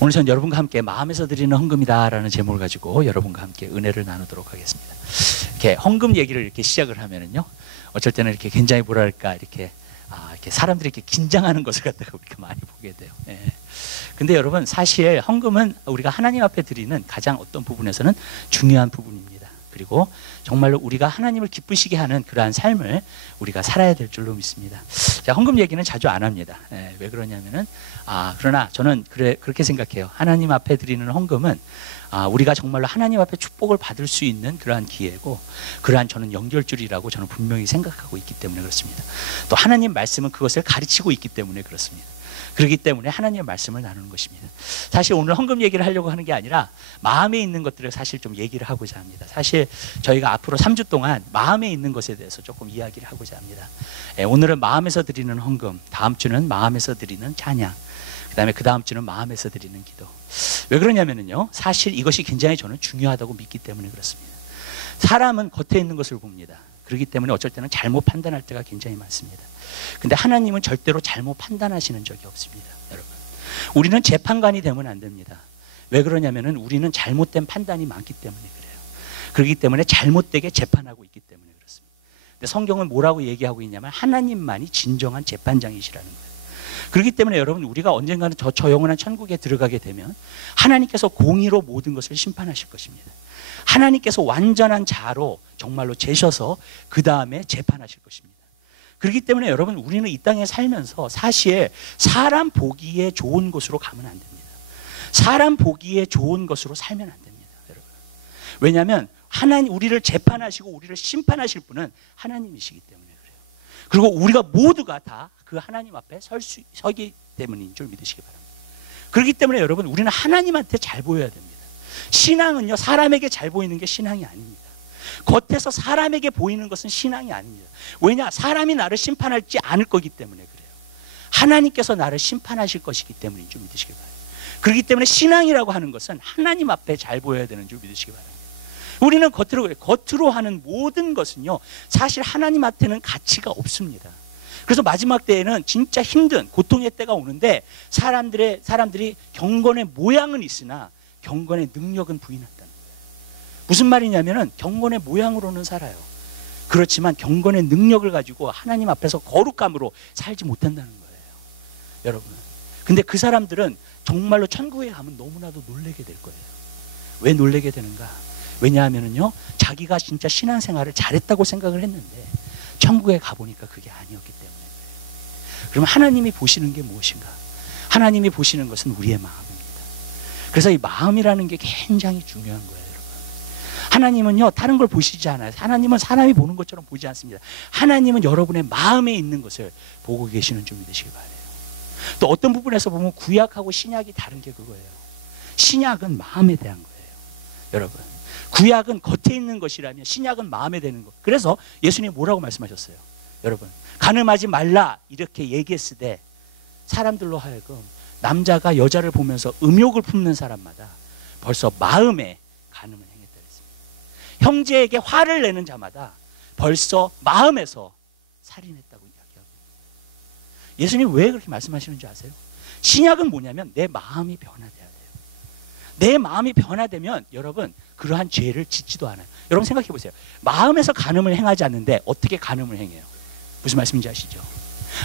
오늘 전 여러분과 함께 마음에서 드리는 헌금이다라는 제목을 가지고 여러분과 함께 은혜를 나누도록 하겠습니다. 이렇게 헌금 얘기를 이렇게 시작을 하면은요, 어쩔 때는 이렇게 굉장히 뭐랄까 이렇게 사람들이 이렇게 긴장하는 것을 갖다가 우리가 많이 보게 돼요. 예. 근데 여러분, 사실 헌금은 우리가 하나님 앞에 드리는 가장 어떤 부분에서는 중요한 부분입니다. 그리고 정말로 우리가 하나님을 기쁘시게 하는 그러한 삶을 우리가 살아야 될 줄로 믿습니다. 자, 헌금 얘기는 자주 안 합니다. 예, 왜 그러냐면은 그러나 저는 그렇게 생각해요. 하나님 앞에 드리는 헌금은 우리가 정말로 하나님 앞에 축복을 받을 수 있는 그러한 기회고, 그러한 저는 연결줄이라고 저는 분명히 생각하고 있기 때문에 그렇습니다. 또 하나님 말씀은 그것을 가르치고 있기 때문에 그렇습니다. 그렇기 때문에 하나님의 말씀을 나누는 것입니다. 사실 오늘 헌금 얘기를 하려고 하는 게 아니라 마음에 있는 것들을 사실 좀 얘기를 하고자 합니다. 사실 저희가 앞으로 3주 동안 마음에 있는 것에 대해서 조금 이야기를 하고자 합니다. 오늘은 마음에서 드리는 헌금, 다음 주는 마음에서 드리는 찬양, 그 다음에 그 다음 주는 마음에서 드리는 기도. 왜 그러냐면요, 사실 이것이 굉장히 저는 중요하다고 믿기 때문에 그렇습니다. 사람은 겉에 있는 것을 봅니다. 그렇기 때문에 어쩔 때는 잘못 판단할 때가 굉장히 많습니다. 근데 하나님은 절대로 잘못 판단하시는 적이 없습니다. 여러분, 우리는 재판관이 되면 안 됩니다. 왜 그러냐면은 우리는 잘못된 판단이 많기 때문에 그래요. 그렇기 때문에 잘못되게 재판하고 있기 때문에 그렇습니다. 근데 성경은 뭐라고 얘기하고 있냐면 하나님만이 진정한 재판장이시라는 거예요. 그렇기 때문에 여러분, 우리가 언젠가는 저 영원한 천국에 들어가게 되면 하나님께서 공의로 모든 것을 심판하실 것입니다. 하나님께서 완전한 자로 정말로 재셔서 그 다음에 재판하실 것입니다. 그렇기 때문에 여러분, 우리는 이 땅에 살면서 사실 사람 보기에 좋은 것으로 가면 안 됩니다. 사람 보기에 좋은 것으로 살면 안 됩니다. 여러분, 왜냐하면 하나님, 우리를 재판하시고 우리를 심판하실 분은 하나님이시기 때문에 그래요. 그리고 우리가 모두가 다 그 하나님 앞에 서기 때문인 줄 믿으시기 바랍니다. 그렇기 때문에 여러분, 우리는 하나님한테 잘 보여야 됩니다. 신앙은요, 사람에게 잘 보이는 게 신앙이 아닙니다. 겉에서 사람에게 보이는 것은 신앙이 아닙니다. 왜냐? 사람이 나를 심판하지 않을 거기 때문에 그래요. 하나님께서 나를 심판하실 것이기 때문인 줄 믿으시기 바랍니다. 그렇기 때문에 신앙이라고 하는 것은 하나님 앞에 잘 보여야 되는 줄 믿으시기 바랍니다. 우리는 겉으로 하는 모든 것은요, 사실 하나님한테는 가치가 없습니다. 그래서 마지막 때에는 진짜 힘든 고통의 때가 오는데 사람들이 경건의 모양은 있으나 경건의 능력은 부인한다는 거예요. 무슨 말이냐면은 경건의 모양으로는 살아요. 그렇지만 경건의 능력을 가지고 하나님 앞에서 거룩함으로 살지 못한다는 거예요. 여러분, 근데 그 사람들은 정말로 천국에 가면 너무나도 놀라게 될 거예요. 왜 놀라게 되는가? 왜냐하면은요, 자기가 진짜 신앙생활을 잘했다고 생각을 했는데 천국에 가보니까 그게 아니었기 때문에 그래요. 그럼 하나님이 보시는 게 무엇인가? 하나님이 보시는 것은 우리의 마음입니다. 그래서 이 마음이라는 게 굉장히 중요한 거예요, 여러분. 하나님은요, 다른 걸 보시지 않아요. 하나님은 사람이 보는 것처럼 보지 않습니다. 하나님은 여러분의 마음에 있는 것을 보고 계시는 줄 믿으시기 바라요. 또 어떤 부분에서 보면 구약하고 신약이 다른 게 그거예요. 신약은 마음에 대한 거예요. 여러분, 구약은 겉에 있는 것이라면 신약은 마음에 대는 것. 그래서 예수님이 뭐라고 말씀하셨어요? 여러분, 간음하지 말라 이렇게 얘기했을 때 사람들로 하여금 남자가 여자를 보면서 음욕을 품는 사람마다 벌써 마음에 간음을 행했다 했습니다. 형제에게 화를 내는 자마다 벌써 마음에서 살인했다고 이야기하고 있습니다. 예수님 왜 그렇게 말씀하시는지 아세요? 신약은 뭐냐면 내 마음이 변화돼야 돼요. 내 마음이 변화되면 여러분, 그러한 죄를 짓지도 않아요. 여러분 생각해 보세요. 마음에서 간음을 행하지 않는데 어떻게 간음을 행해요? 무슨 말씀인지 아시죠?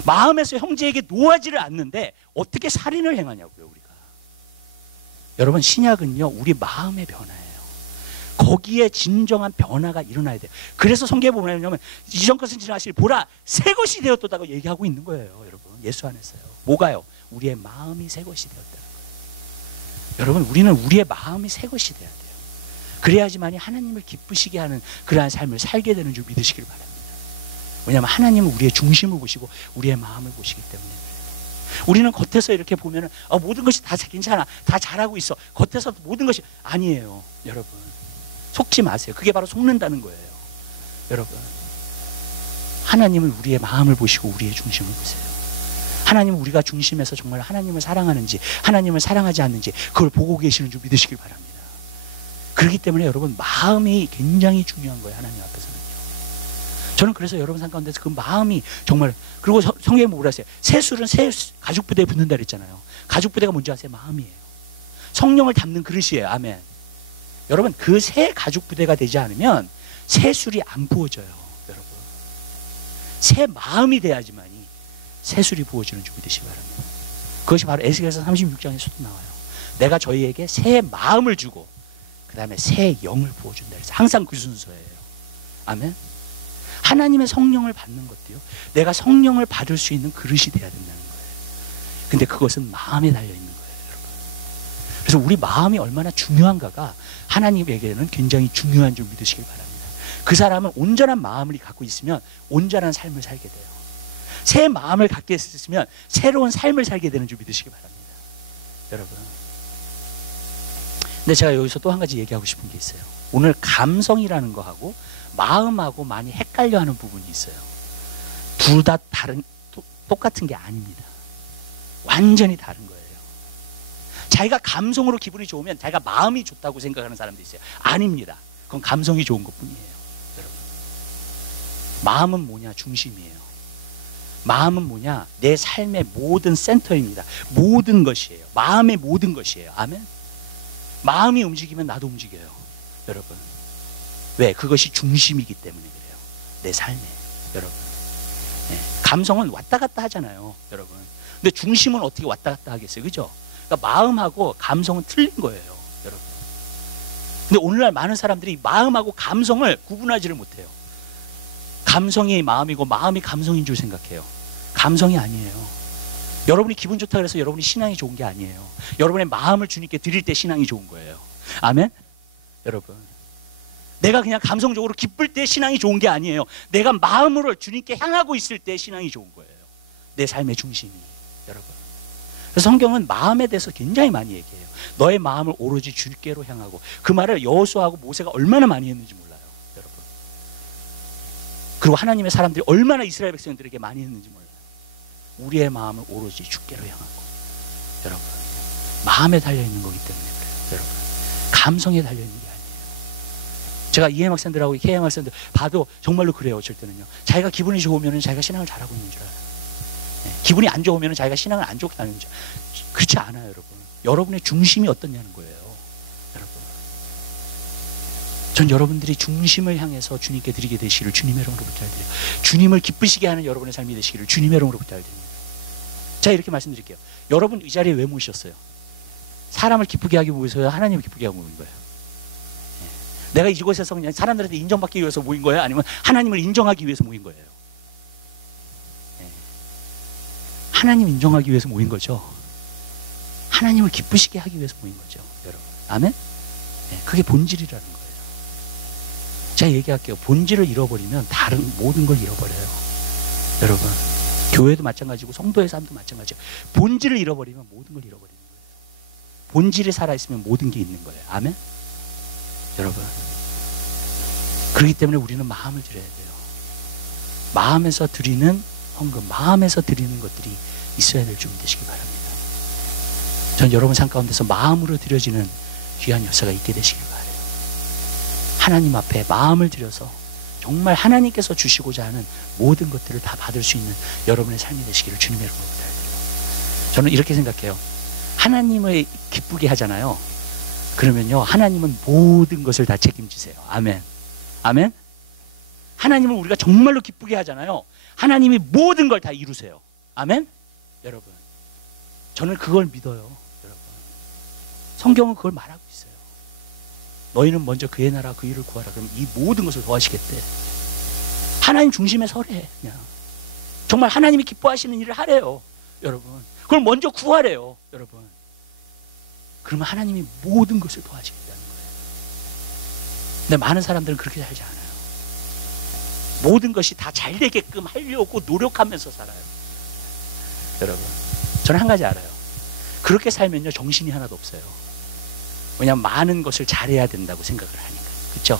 마음에서 형제에게 노하지를 않는데 어떻게 살인을 행하냐고요, 우리가. 여러분, 신약은요, 우리 마음의 변화예요. 거기에 진정한 변화가 일어나야 돼요. 그래서 성경에 보면 이전 것은 지나시리 보라 새 것이 되었다고 얘기하고 있는 거예요. 여러분, 예수 안에서요. 뭐가요? 우리의 마음이 새 것이 되었다는 거예요. 여러분, 우리는 우리의 마음이 새 것이 돼야 돼요. 그래야지만이 하나님을 기쁘시게 하는 그러한 삶을 살게 되는 줄 믿으시길 바랍니다. 왜냐하면 하나님은 우리의 중심을 보시고 우리의 마음을 보시기 때문에 그래요. 우리는 겉에서 이렇게 보면은 모든 것이 다 괜찮아, 다 잘하고 있어, 겉에서 모든 것이 아니에요. 여러분, 속지 마세요. 그게 바로 속는다는 거예요. 여러분, 하나님은 우리의 마음을 보시고 우리의 중심을 보세요. 하나님은 우리가 중심에서 정말 하나님을 사랑하는지 하나님을 사랑하지 않는지 그걸 보고 계시는 줄 믿으시길 바랍니다. 그렇기 때문에 여러분, 마음이 굉장히 중요한 거예요, 하나님 앞에서는요. 저는 그래서 여러분 삶 가운데서 그 마음이 정말, 그리고 성경에 뭐라 했어요? 새 술은 새 가죽 부대에 붙는다 그랬잖아요. 가죽 부대가 뭔지 아세요? 마음이에요. 성령을 담는 그릇이에요. 아멘. 여러분, 그 새 가죽 부대가 되지 않으면 새 술이 안 부어져요. 여러분, 새 마음이 돼야지만이 새 술이 부어지는 줄 믿으시기 바랍니다. 그것이 바로 에스겔서 36장에서도 나와요. 내가 저희에게 새 마음을 주고 그 다음에 새 영을 부어준다 그래서 항상 그 순서예요. 아멘. 하나님의 성령을 받는 것도요, 내가 성령을 받을 수 있는 그릇이 돼야 된다는 거예요. 근데 그것은 마음에 달려 있는 거예요, 여러분. 그래서 우리 마음이 얼마나 중요한가가 하나님에게는 굉장히 중요한 줄 믿으시길 바랍니다. 그 사람은 온전한 마음을 갖고 있으면 온전한 삶을 살게 돼요. 새 마음을 갖게 했으면 새로운 삶을 살게 되는 줄 믿으시기 바랍니다, 여러분. 근데 제가 여기서 또 한 가지 얘기하고 싶은 게 있어요. 오늘 감성이라는 거하고 마음하고 많이 헷갈려하는 부분이 있어요. 둘 다 똑같은 게 아닙니다. 완전히 다른 거예요. 자기가 감성으로 기분이 좋으면 자기가 마음이 좋다고 생각하는 사람도 있어요. 아닙니다. 그건 감성이 좋은 것뿐이에요, 여러분. 마음은 뭐냐? 중심이에요. 마음은 뭐냐? 내 삶의 모든 센터입니다. 모든 것이에요. 마음의 모든 것이에요. 아멘. 마음이 움직이면 나도 움직여요, 여러분. 왜? 그것이 중심이기 때문에 그래요. 내 삶에, 여러분. 네. 감성은 왔다 갔다 하잖아요, 여러분. 근데 중심은 어떻게 왔다 갔다 하겠어요, 그죠? 그러니까 마음하고 감성은 틀린 거예요, 여러분. 근데 오늘날 많은 사람들이 마음하고 감성을 구분하지를 못해요. 감성이 마음이고 마음이 감성인 줄 생각해요. 감성이 아니에요. 여러분이 기분 좋다 그래서 여러분이 신앙이 좋은 게 아니에요. 여러분의 마음을 주님께 드릴 때 신앙이 좋은 거예요. 아멘? 여러분, 내가 그냥 감성적으로 기쁠 때 신앙이 좋은 게 아니에요. 내가 마음으로 주님께 향하고 있을 때 신앙이 좋은 거예요. 내 삶의 중심이, 여러분. 그래서 성경은 마음에 대해서 굉장히 많이 얘기해요. 너의 마음을 오로지 주께로 향하고, 그 말을 여호수아하고 모세가 얼마나 많이 했는지 몰라요, 여러분. 그리고 하나님의 사람들이 얼마나 이스라엘 백성들에게 많이 했는지 몰라요. 우리의 마음을 오로지 주께로 향하고, 여러분, 마음에 달려있는 거기 때문에 그래요, 여러분. 감성에 달려있는 게 아니에요. 제가 EM 학생들하고 KM 학생들 봐도 정말로 그래요. 어쩔 때는요, 자기가 기분이 좋으면 자기가 신앙을 잘하고 있는 줄 알아요. 네. 기분이 안 좋으면 자기가 신앙을 안 좋게 하는 줄. 그렇지 않아요, 여러분. 여러분의 중심이 어떠냐는 거예요, 여러분. 전 여러분들이 중심을 향해서 주님께 드리게 되시기를 주님의 이름으로 부탁드려요. 주님을 기쁘시게 하는 여러분의 삶이 되시기를 주님의 이름으로 부탁드립니다. 자, 이렇게 말씀드릴게요. 여러분 이 자리에 왜 모셨어요? 사람을 기쁘게 하기 위해서요, 하나님을 기쁘게 하고 모인 거예요. 내가 이곳에서 그냥 사람들한테 인정받기 위해서 모인 거예요? 아니면 하나님을 인정하기 위해서 모인 거예요? 하나님 인정하기 위해서 모인 거죠. 하나님을 기쁘시게 하기 위해서 모인 거죠, 여러분. 아멘? 그게 본질이라는 거예요. 제가 얘기할게요. 본질을 잃어버리면 다른 모든 걸 잃어버려요, 여러분. 교회도 마찬가지고 성도의 삶도 마찬가지예요. 본질을 잃어버리면 모든 걸 잃어버리는 거예요. 본질이 살아있으면 모든 게 있는 거예요. 아멘? 여러분, 그렇기 때문에 우리는 마음을 드려야 돼요. 마음에서 드리는 헌금, 마음에서 드리는 것들이 있어야 될 줄 믿으시기 바랍니다. 전 여러분 삶 가운데서 마음으로 드려지는 귀한 역사가 있게 되시길 바라요. 하나님 앞에 마음을 들여서 정말 하나님께서 주시고자 하는 모든 것들을 다 받을 수 있는 여러분의 삶이 되시기를 주님의 이름으로 부탁드려요. 저는 이렇게 생각해요. 하나님을 기쁘게 하잖아요. 그러면요, 하나님은 모든 것을 다 책임지세요. 아멘. 아멘. 하나님을 우리가 정말로 기쁘게 하잖아요. 하나님이 모든 걸 다 이루세요. 아멘. 여러분, 저는 그걸 믿어요, 여러분. 성경은 그걸 말하고 있어요. 너희는 먼저 그의 나라 그 일을 구하라. 그럼 이 모든 것을 더하시겠대. 하나님 중심에 서래. 그냥 정말 하나님이 기뻐하시는 일을 하래요, 여러분. 그걸 먼저 구하래요, 여러분. 그러면 하나님이 모든 것을 도와주겠다는 거예요. 근데 많은 사람들은 그렇게 살지 않아요. 모든 것이 다 잘 되게끔 하려고 노력하면서 살아요, 여러분. 저는 한 가지 알아요. 그렇게 살면요, 정신이 하나도 없어요. 왜냐하면 많은 것을 잘해야 된다고 생각을 하니까. 그렇죠?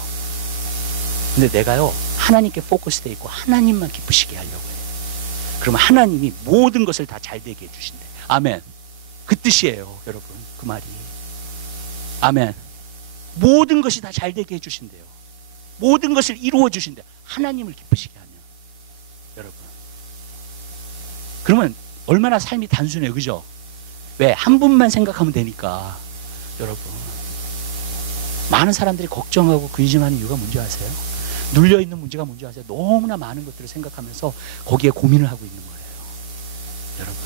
근데 내가요, 하나님께 포커스되어 있고 하나님만 기쁘시게 하려고 해요. 그러면 하나님이 모든 것을 다 잘 되게 해주신대. 아멘. 그 뜻이에요, 여러분. 그 말이. 아멘. 모든 것이 다 잘 되게 해주신대요. 모든 것을 이루어 주신대요. 하나님을 기쁘시게 하면, 여러분. 그러면 얼마나 삶이 단순해요, 그죠? 왜? 한 분만 생각하면 되니까. 여러분, 많은 사람들이 걱정하고 근심하는 이유가 뭔지 아세요? 눌려있는 문제가 뭔지 아세요? 너무나 많은 것들을 생각하면서 거기에 고민을 하고 있는 거예요. 여러분,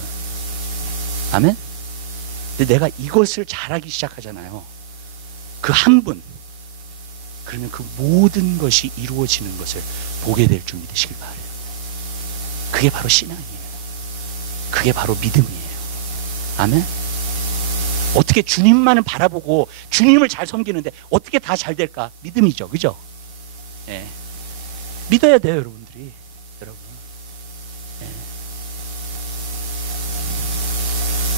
아멘? 근데 내가 이것을 잘하기 시작하잖아요. 그 한 분, 그러면 그 모든 것이 이루어지는 것을 보게 될 줄 믿으시길 바라요. 그게 바로 신앙이에요. 그게 바로 믿음이에요. 아멘? 어떻게 주님만은 바라보고 주님을 잘 섬기는데 어떻게 다 잘 될까? 믿음이죠. 그죠? 예. 믿어야 돼요, 여러분들이. 여러분. 예.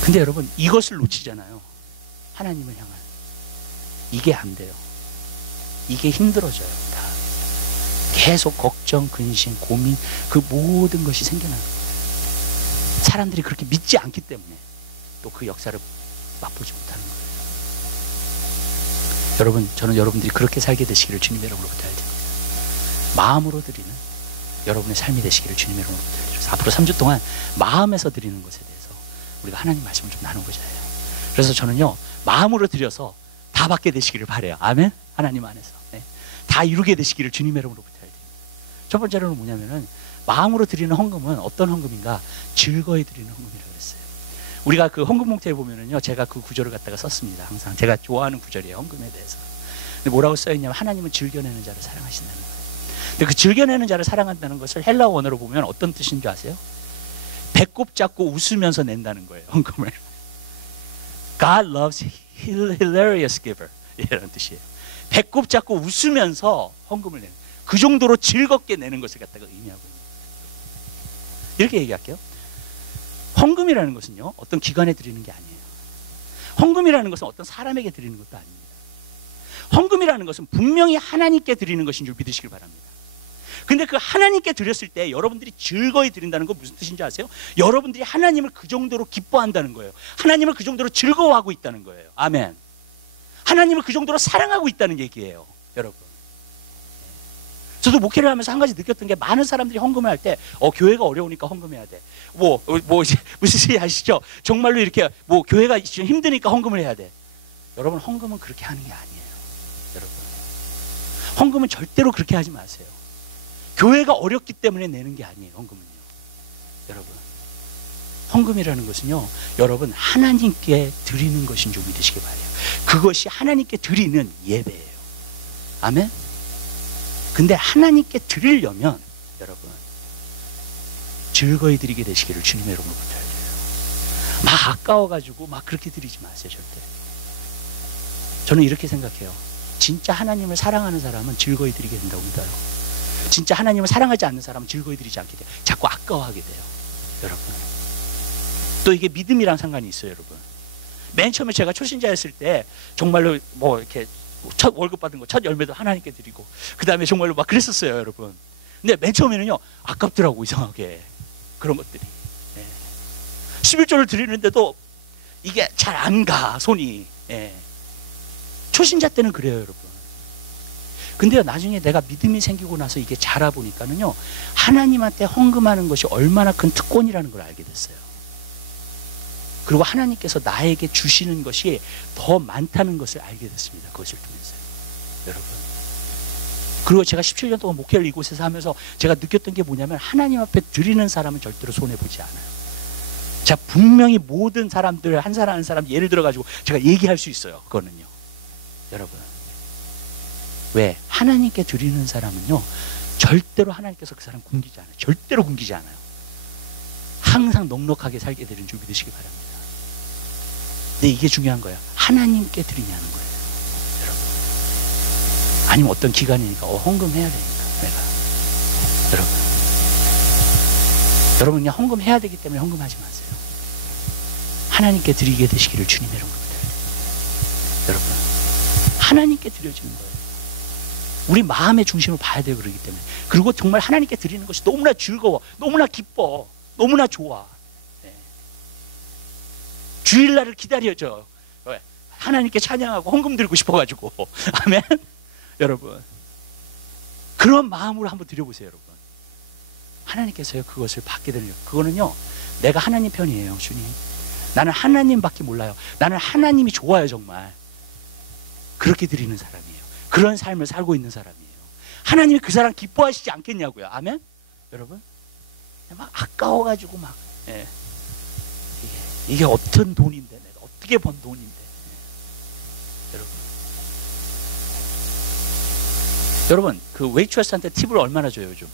근데 여러분, 이것을 놓치잖아요. 하나님을 향한. 이게 안 돼요. 이게 힘들어져요. 다. 계속 걱정, 근심, 고민, 그 모든 것이 생겨나는 거예요. 사람들이 그렇게 믿지 않기 때문에 또 그 역사를 맛보지 못하는 거예요. 여러분, 저는 여러분들이 그렇게 살게 되시기를 주님의 이름으로 부탁드립니다. 마음으로 드리는 여러분의 삶이 되시기를 주님의 이름으로 부탁드립니다. 앞으로 3주 동안 마음에서 드리는 것에 대해서 우리가 하나님 말씀을 좀 나누고자 해요. 그래서 저는요, 마음으로 드려서 다 받게 되시기를 바라요. 아멘? 하나님 안에서. 네. 다 이루게 되시기를 주님의 이름으로 부탁드립니다. 첫 번째로는 뭐냐면은, 마음으로 드리는 헌금은 어떤 헌금인가? 즐거이 드리는 헌금이라고 그랬어요. 우리가 그 헌금 봉투에 보면은요, 제가 그 구절을 갖다가 썼습니다. 항상 제가 좋아하는 구절이에요, 헌금에 대해서. 근데 뭐라고 써있냐면, 하나님은 즐겨내는 자를 사랑하신다는 거예요. 근데 그 즐겨내는 자를 사랑한다는 것을 헬라어 원어로 보면 어떤 뜻인 줄 아세요? 배꼽 잡고 웃으면서 낸다는 거예요, 헌금을. God loves hilarious giver, 이런 뜻이에요. 배꼽 잡고 웃으면서 헌금을 내는, 그 정도로 즐겁게 내는 것을 갖다가 의미하고 있는 거예요. 이렇게 얘기할게요. 헌금이라는 것은요, 어떤 기관에 드리는 게 아니에요. 헌금이라는 것은 어떤 사람에게 드리는 것도 아닙니다. 헌금이라는 것은 분명히 하나님께 드리는 것인 줄 믿으시길 바랍니다. 근데 그 하나님께 드렸을 때 여러분들이 즐거이 드린다는 건 무슨 뜻인지 아세요? 여러분들이 하나님을 그 정도로 기뻐한다는 거예요. 하나님을 그 정도로 즐거워하고 있다는 거예요. 아멘. 하나님을 그 정도로 사랑하고 있다는 얘기예요, 여러분. 저도 목회를 하면서 한 가지 느꼈던 게, 많은 사람들이 헌금을 할 때 교회가 어려우니까 헌금해야 돼. 무슨 소리 아시죠? 정말로 이렇게 교회가 지금 힘드니까 헌금을 해야 돼. 여러분, 헌금은 그렇게 하는 게 아니에요. 여러분, 헌금은 절대로 그렇게 하지 마세요. 교회가 어렵기 때문에 내는 게 아니에요, 헌금은요. 여러분, 헌금이라는 것은요, 여러분, 하나님께 드리는 것인 줄 믿으시기 바라요. 그것이 하나님께 드리는 예배예요. 아멘? 근데 하나님께 드리려면 여러분, 즐거이 드리게 되시기를 주님의 이름으로 부탁드려요. 막 아까워가지고 막 그렇게 드리지 마세요, 절대. 저는 이렇게 생각해요. 진짜 하나님을 사랑하는 사람은 즐거이 드리게 된다고 믿어요. 진짜 하나님을 사랑하지 않는 사람은 즐거이 드리지 않게 돼요. 자꾸 아까워하게 돼요, 여러분. 또 이게 믿음이랑 상관이 있어요, 여러분. 맨 처음에 제가 초신자였을 때 정말로 이렇게 첫 월급 받은 거, 첫 열매도 하나님께 드리고, 그 다음에 정말로 막 그랬었어요, 여러분. 근데 맨 처음에는요, 아깝더라고, 이상하게. 그런 것들이. 11조를 드리는데도 이게 잘 안 가, 손이. 초신자 때는 그래요, 여러분. 근데요, 나중에 내가 믿음이 생기고 나서 이게 자라보니까는요, 하나님한테 헌금하는 것이 얼마나 큰 특권이라는 걸 알게 됐어요. 그리고 하나님께서 나에게 주시는 것이 더 많다는 것을 알게 됐습니다. 그것을 통해서요, 여러분. 그리고 제가 17년 동안 목회를 이곳에서 하면서 제가 느꼈던 게 뭐냐면, 하나님 앞에 드리는 사람은 절대로 손해보지 않아요. 자, 분명히 모든 사람들 한 사람 한 사람 예를 들어가지고 제가 얘기할 수 있어요. 그거는요, 여러분. 왜? 하나님께 드리는 사람은요, 절대로 하나님께서 그 사람 굶기지 않아요. 절대로 굶기지 않아요. 항상 넉넉하게 살게 되는 줄 믿으시기 바랍니다. 근데 이게 중요한 거예요. 하나님께 드리냐는 거예요, 여러분. 아니면 어떤 기간이니까 헌금해야 되니까 내가. 여러분 그냥 헌금해야 되기 때문에 헌금하지 마세요. 하나님께 드리게 되시기를 주님의 이름으로 부탁드립니다. 여러분, 하나님께 드려지는 거예요. 우리 마음의 중심을 봐야 돼요. 그러기 때문에. 그리고 정말 하나님께 드리는 것이 너무나 즐거워, 너무나 기뻐, 너무나 좋아. 주일날을 기다려줘. 하나님께 찬양하고 헌금 드리고 싶어가지고. 아멘. 여러분, 그런 마음으로 한번 드려보세요, 여러분. 하나님께서요, 그것을 받게 되는, 그거는요, 내가 하나님 편이에요, 주님. 나는 하나님밖에 몰라요. 나는 하나님이 좋아요, 정말. 그렇게 드리는 사람이에요. 그런 삶을 살고 있는 사람이에요. 하나님이 그 사람 기뻐하시지 않겠냐고요. 아멘? 여러분, 막 아까워가지고 막, 예. 이게 어떤 돈인데, 내가 어떻게 번 돈인데, 예. 여러분, 그 웨이트레스한테 팁을 얼마나 줘요, 요즘?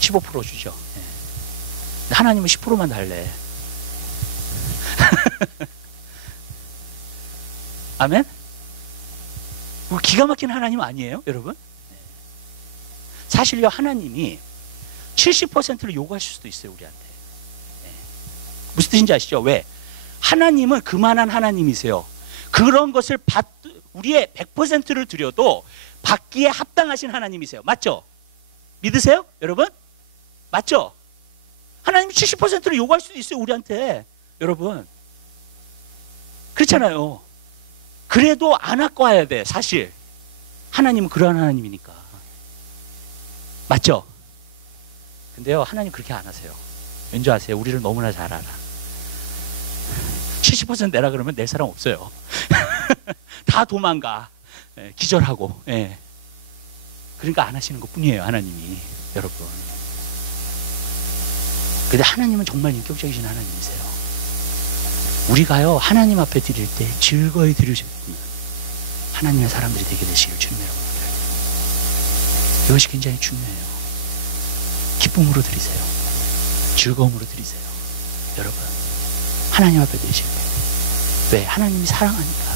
15% 주죠. 예. 하나님은 10%만 달래. 아멘? 기가 막힌 하나님 아니에요, 여러분? 사실요, 하나님이 70%를 요구하실 수도 있어요, 우리한테. 무슨 뜻인지 아시죠? 왜? 하나님은 그만한 하나님이세요. 그런 것을 우리의 100%를 드려도 받기에 합당하신 하나님이세요. 맞죠? 믿으세요, 여러분? 맞죠? 하나님이 70%를 요구할 수도 있어요, 우리한테. 여러분, 그렇잖아요. 그래도 안 아까워야 돼, 사실. 하나님은 그러한 하나님이니까. 맞죠? 근데요, 하나님 그렇게 안 하세요. 왠지 아세요? 우리를 너무나 잘 알아. 70% 내라 그러면 낼 사람 없어요. 다 도망가. 예, 기절하고. 예. 그러니까 안 하시는 것 뿐이에요, 하나님이. 여러분. 근데 하나님은 정말 인격적이신 하나님이세요. 우리가요, 하나님 앞에 드릴 때 즐거이 드리시면 하나님의 사람들이 되게 되시길 주님 여러분. 이것이 굉장히 중요해요. 기쁨으로 드리세요. 즐거움으로 드리세요. 여러분, 하나님 앞에 드리실 때. 왜? 하나님이 사랑하니까.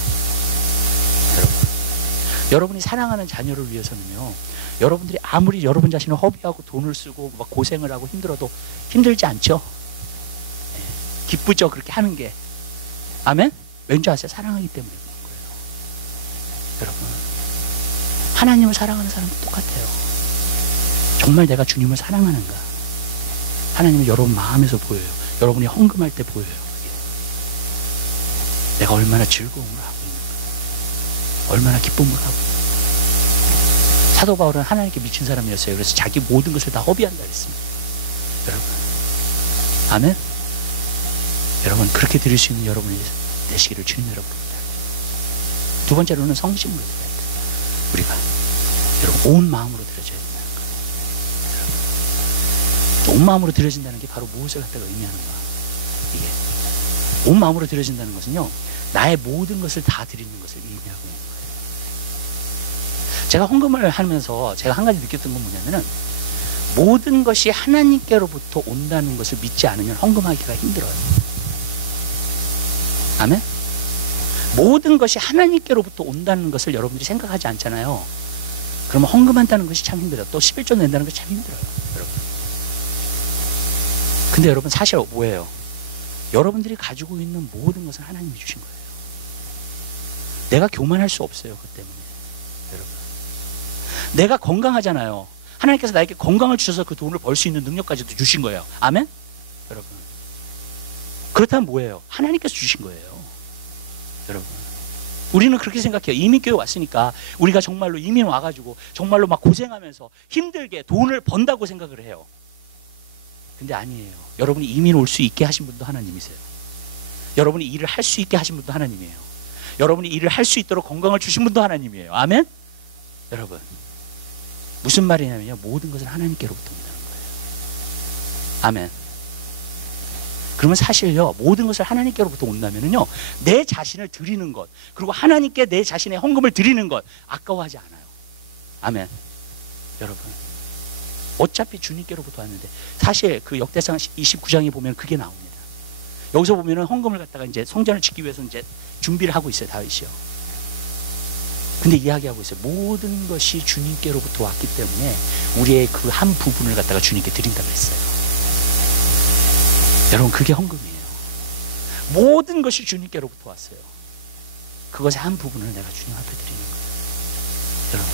여러분이 사랑하는 자녀를 위해서는요, 여러분들이 아무리 여러분 자신을 허비하고 돈을 쓰고 막 고생을 하고 힘들어도 힘들지 않죠? 네. 기쁘죠, 그렇게 하는 게. 아멘? 왠지 아세요? 사랑하기 때문에 그런 거예요. 여러분, 하나님을 사랑하는 사람도 똑같아요. 정말 내가 주님을 사랑하는가? 하나님은 여러분 마음에서 보여요. 여러분이 헌금할 때 보여요. 그게. 내가 얼마나 즐거움을 하고 있는가? 얼마나 기쁨을 하고 있는가? 사도 바울은 하나님께 미친 사람이었어요. 그래서 자기 모든 것을 다 허비한다 했습니다. 여러분, 아멘? 여러분, 그렇게 드릴 수 있는 여러분이 되시기를 주님 여러분 부탁드립니다. 두 번째로는 성심으로 드려야 돼요. 우리가 여러분 온 마음으로 드려줘야 된다는 거예요. 여러분, 온 마음으로 드려진다는 게 바로 무엇을 갖다가 의미하는가? 이게 온 마음으로 드려진다는 것은요, 나의 모든 것을 다 드리는 것을 의미하고 있는 거예요. 제가 헌금을 하면서 제가 한 가지 느꼈던 건 뭐냐면은, 모든 것이 하나님께로부터 온다는 것을 믿지 않으면 헌금하기가 힘들어요. 아멘? 모든 것이 하나님께로부터 온다는 것을 여러분들이 생각하지 않잖아요. 그러면 헌금한다는 것이 참 힘들어요. 또 11조 낸다는 것이 참 힘들어요, 여러분. 근데 여러분, 사실 뭐예요? 여러분들이 가지고 있는 모든 것은 하나님이 주신 거예요. 내가 교만할 수 없어요, 그 때문에. 여러분, 내가 건강하잖아요. 하나님께서 나에게 건강을 주셔서 그 돈을 벌 수 있는 능력까지도 주신 거예요. 아멘? 여러분, 그렇다면 뭐예요? 하나님께서 주신 거예요. 여러분, 우리는 그렇게 생각해요. 이민교회 왔으니까 우리가 정말로 이민 와가지고 정말로 막 고생하면서 힘들게 돈을 번다고 생각을 해요. 근데 아니에요. 여러분이 이민 올 수 있게 하신 분도 하나님이세요. 여러분이 일을 할 수 있게 하신 분도 하나님이에요. 여러분이 일을 할 수 있도록 건강을 주신 분도 하나님이에요. 아멘? 여러분, 무슨 말이냐면요, 모든 것은 하나님께로부터 온다는 거예요. 아멘. 그러면 사실요, 모든 것을 하나님께로부터 온다면요, 내 자신을 드리는 것, 그리고 하나님께 내 자신의 헌금을 드리는 것 아까워하지 않아요. 아멘. 여러분, 어차피 주님께로부터 왔는데, 사실 그 역대상 29장에 보면 그게 나옵니다. 여기서 보면은 헌금을 갖다가 이제 성전을 짓기 위해서 이제 준비를 하고 있어요, 다윗이요. 근데 이야기하고 있어요. 모든 것이 주님께로부터 왔기 때문에 우리의 그 한 부분을 갖다가 주님께 드린다고 했어요. 여러분, 그게 헌금이에요. 모든 것이 주님께로부터 왔어요. 그것의 한 부분을 내가 주님 앞에 드리는 거예요. 여러분,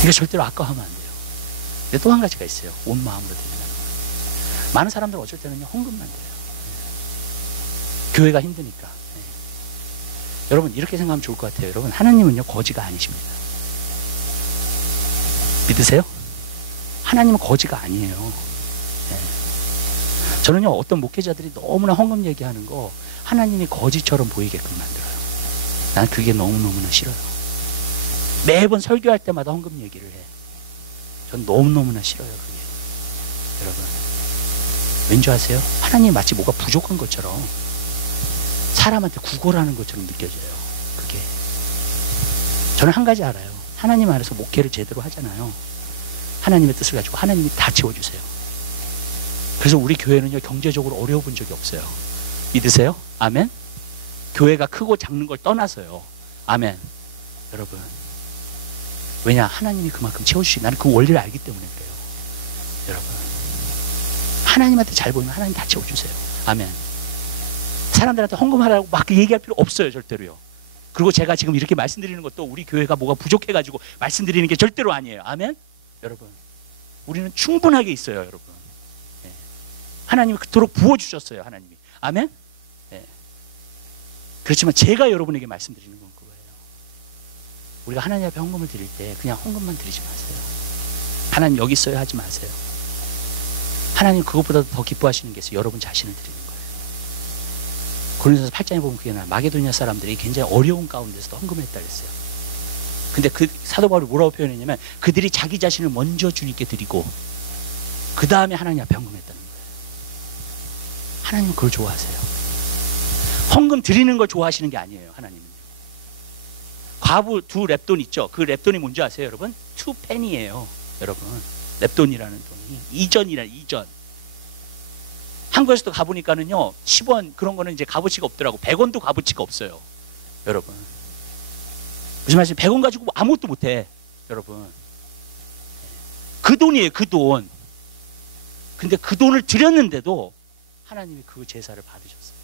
이게 절대로 아까워하면 안 돼요. 근데 또 한 가지가 있어요. 온 마음으로 드린다는 거예요. 많은 사람들은 어쩔 때는요, 헌금만 드려요. 교회가 힘드니까. 여러분, 이렇게 생각하면 좋을 것 같아요. 여러분, 하나님은요, 거지가 아니십니다. 믿으세요? 하나님은 거지가 아니에요. 네. 저는요, 어떤 목회자들이 너무나 헌금 얘기하는 거 하나님이 거지처럼 보이게끔 만들어요. 난 그게 너무너무나 싫어요. 매번 설교할 때마다 헌금 얘기를 해. 전 너무너무나 싫어요, 그게. 여러분, 왠지 아세요? 하나님이 마치 뭐가 부족한 것처럼 사람한테 구걸하는 것처럼 느껴져요, 그게. 저는 한 가지 알아요. 하나님 안에서 목회를 제대로 하잖아요. 하나님의 뜻을 가지고 하나님이 다 채워주세요. 그래서 우리 교회는요, 경제적으로 어려워 본 적이 없어요. 믿으세요? 아멘? 교회가 크고 작는 걸 떠나서요. 아멘. 여러분, 왜냐? 하나님이 그만큼 채워주시기, 나는 그 원리를 알기 때문에 그래요. 여러분, 하나님한테 잘 보이면 하나님 다 채워주세요. 아멘. 사람들한테 헌금하라고 막 얘기할 필요 없어요, 절대로요. 그리고 제가 지금 이렇게 말씀드리는 것도 우리 교회가 뭐가 부족해가지고 말씀드리는 게 절대로 아니에요. 아멘? 여러분, 우리는 충분하게 있어요, 여러분. 예. 하나님이 그토록 부어주셨어요, 하나님이. 아멘? 예. 그렇지만 제가 여러분에게 말씀드리는 건 그거예요. 우리가 하나님 앞에 헌금을 드릴 때 그냥 헌금만 드리지 마세요. 하나님 여기 있어요 하지 마세요. 하나님 그것보다도 더 기뻐하시는 게 있어요. 여러분 자신을 드리는 거예요. 고린도서 8장에 보면 그게 나와요. 마게도니아 사람들이 굉장히 어려운 가운데서도 헌금을 했다 그랬어요. 근데 그 사도 바울이 뭐라고 표현했냐면 그들이 자기 자신을 먼저 주님께 드리고 그 다음에 하나님 앞에 헌금했다는 거예요. 하나님은 그걸 좋아하세요. 헌금 드리는 걸 좋아하시는 게 아니에요, 하나님은요. 과부 두 랩돈 있죠. 그 랩돈이 뭔지 아세요, 여러분? 2페니예요, 여러분. 랩돈이라는 돈이 이전. 한국에서도 가보니까는요, 10원 그런 거는 이제 값어치가 없더라고. 100원도 값어치가 없어요, 여러분. 무슨 말씀? 100원 가지고 아무것도 못해, 여러분. 그 돈이에요, 그 돈. 근데 그 돈을 드렸는데도 하나님이 그 제사를 받으셨어요.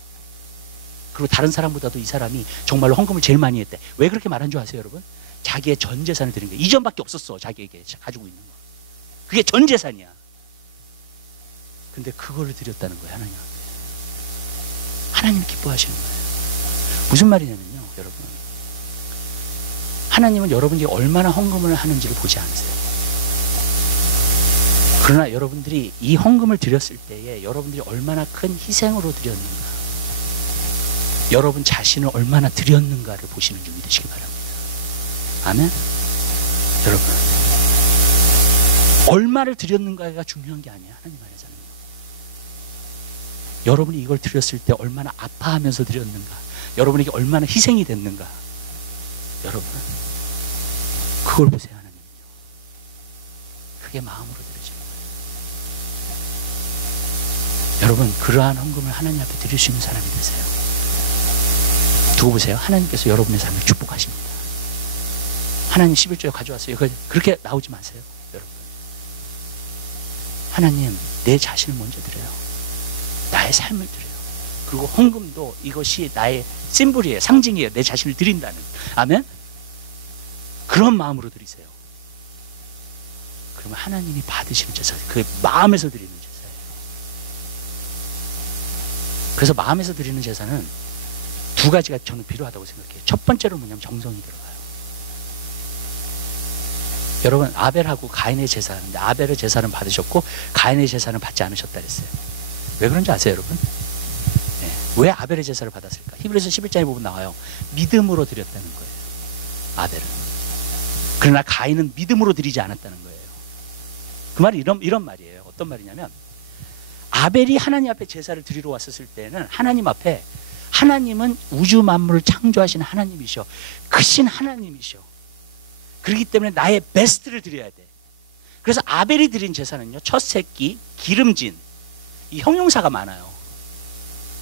그리고 다른 사람보다도 이 사람이 정말로 헌금을 제일 많이 했대. 왜 그렇게 말한 줄 아세요, 여러분? 자기의 전 재산을 드린 거예요. 이전밖에 없었어, 자기에게 가지고 있는 거. 그게 전 재산이야. 근데 그거를 드렸다는 거예요, 하나님 앞에. 하나님이 기뻐하시는 거예요. 무슨 말이냐면요, 여러분. 하나님은 여러분이 얼마나 헌금을 하는지를 보지 않으세요. 그러나 여러분들이 이 헌금을 드렸을 때에 여러분들이 얼마나 큰 희생으로 드렸는가, 여러분 자신을 얼마나 드렸는가를 보시는 줄 믿으시기 바랍니다. 아멘? 여러분, 얼마를 드렸는가가 중요한 게 아니에요, 하나님 안에서는요. 여러분이 이걸 드렸을 때 얼마나 아파하면서 드렸는가, 여러분에게 얼마나 희생이 됐는가, 여러분 그걸 보세요, 하나님은요. 그게 마음으로 드려지는 거예요. 여러분, 그러한 헌금을 하나님 앞에 드릴 수 있는 사람이 되세요. 두고 보세요. 하나님께서 여러분의 삶을 축복하십니다. 하나님 11조에 가져왔어요. 그렇게 나오지 마세요, 여러분. 하나님, 내 자신을 먼저 드려요. 나의 삶을 드려요. 그리고 헌금도 이것이 나의 심볼이에요, 상징이에요. 내 자신을 드린다는. 아멘? 그런 마음으로 드리세요. 그러면 하나님이 받으시는 제사, 그 마음에서 드리는 제사예요. 그래서 마음에서 드리는 제사는 두 가지가 저는 필요하다고 생각해요. 첫 번째로 뭐냐면 정성이 들어가요. 여러분, 아벨하고 가인의 제사인데 아벨의 제사는 받으셨고 가인의 제사는 받지 않으셨다 그랬어요. 왜 그런지 아세요, 여러분? 네. 왜 아벨의 제사를 받았을까? 히브리서 11장에 보면 나와요. 믿음으로 드렸다는 거예요, 아벨은. 그러나 가인은 믿음으로 드리지 않았다는 거예요. 그 말이 이런 말이에요. 어떤 말이냐면 아벨이 하나님 앞에 제사를 드리러 왔었을 때는 하나님 앞에, 하나님은 우주 만물을 창조하신 하나님이셔, 크신 하나님이셔. 그렇기 때문에 나의 베스트를 드려야 돼. 그래서 아벨이 드린 제사는요, 첫 새끼, 기름진, 이 형용사가 많아요.